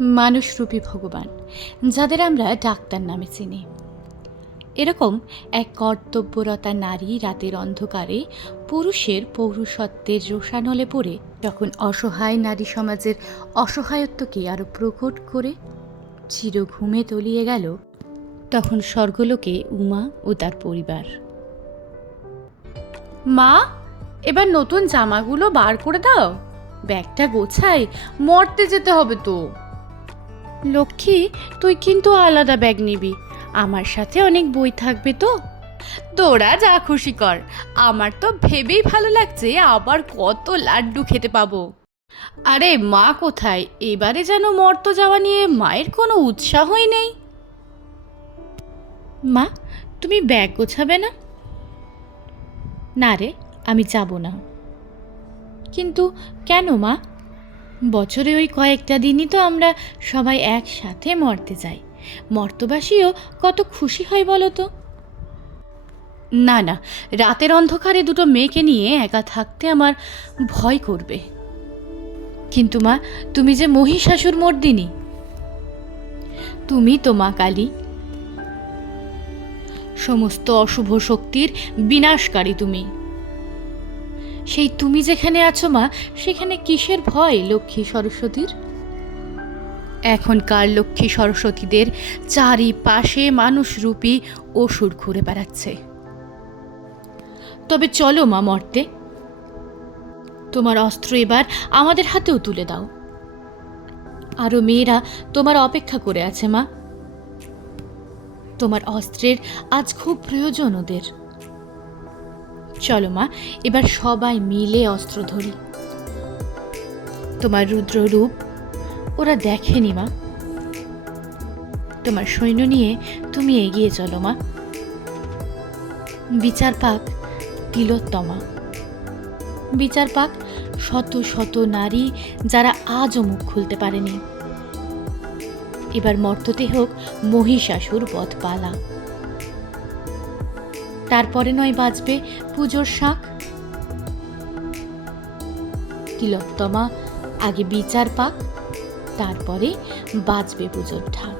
মানুষরূপী ভগবান, যাদের আমরা ডাক্তার নামে চিনি। এরকম এক কর্তব্যরতা নারী রাতের অন্ধকারে পুরুষের পৌরুষত্বের রোষানলে পড়ে যখন অসহায় নারী সমাজের অসহায়ত্বকে আরও প্রকট করে চির ঘুমে তলিয়ে গেল, তখন স্বর্গলোকে উমা ও তার পরিবার। মা, এবার নতুন জামাগুলো বার করে দাও। ব্যাগটা গোছাই মরতে যেতে হবে তো। লক্ষ্মী, তুই কিন্তু আলাদা ব্যাগ নিবি। আমার সাথে অনেক বই থাকবে তো। তোরা যা খুশি কর। আমার তো ভেবেই ভালো লাগছে আবার কত লাড্ডু খেতে পাবো। আরে মা কোথায়? এবারে যেন মর্ত যাওয়া নিয়ে মায়ের কোনো উৎসাহই নেই। মা, তুমি ব্যাগ গোছাবে না? না রে, আমি যাব না। কিন্তু কেন মা? বছরে ওই কয়েকটা দিনই তো আমরা সবাই একসাথে মরতে যাই। মর্তবাসীও কত খুশি হয় বলো তো? না না, রাতের অন্ধকারে দুটো মেয়েকে নিয়ে একা থাকতে আমার ভয় করবে। কিন্তু মা, তুমি যে মহিষাসুর মর্দিনী। তুমি তো মা কালী। সমস্ত অশুভ শক্তির বিনাশকারী তুমি। সেই তুমি যেখানে আছো, মা, সেখানে কিসের ভয় লক্ষ্মী সরস্বতীর? এখনকার লক্ষ্মী সরস্বতীদের চারিপাশে মানুষরূপী অসুর ঘুরে বেড়াচ্ছে। তবে চলো, মা, মর্তে। তোমার অস্ত্র এবার আমাদের হাতেও তুলে দাও। আরও মেয়েরা তোমার অপেক্ষা করে আছে, মা। তোমার অস্ত্রের আজ খুব প্রয়োজন ওদের। চলো মা, এবার সবাই মিলে অস্ত্র ধরি। তোমার রুদ্র রূপ, ওরা দেখেনি মা। তোমার সৈন্য নিয়ে তুমি এগিয়ে চলো মা। বিচার পাক তিলোত্তমা। বিচার পাক শত শত নারী যারা আজও মুখ খুলতে পারেনি। এবার মর্ততে হোক মহিষাসুর বধ পালা তারপরে নয় বাজবে পুজোর শাক। তিলোত্তমা আগে বিচার পাক তারপরে বাজবে পুজোর ঢাক।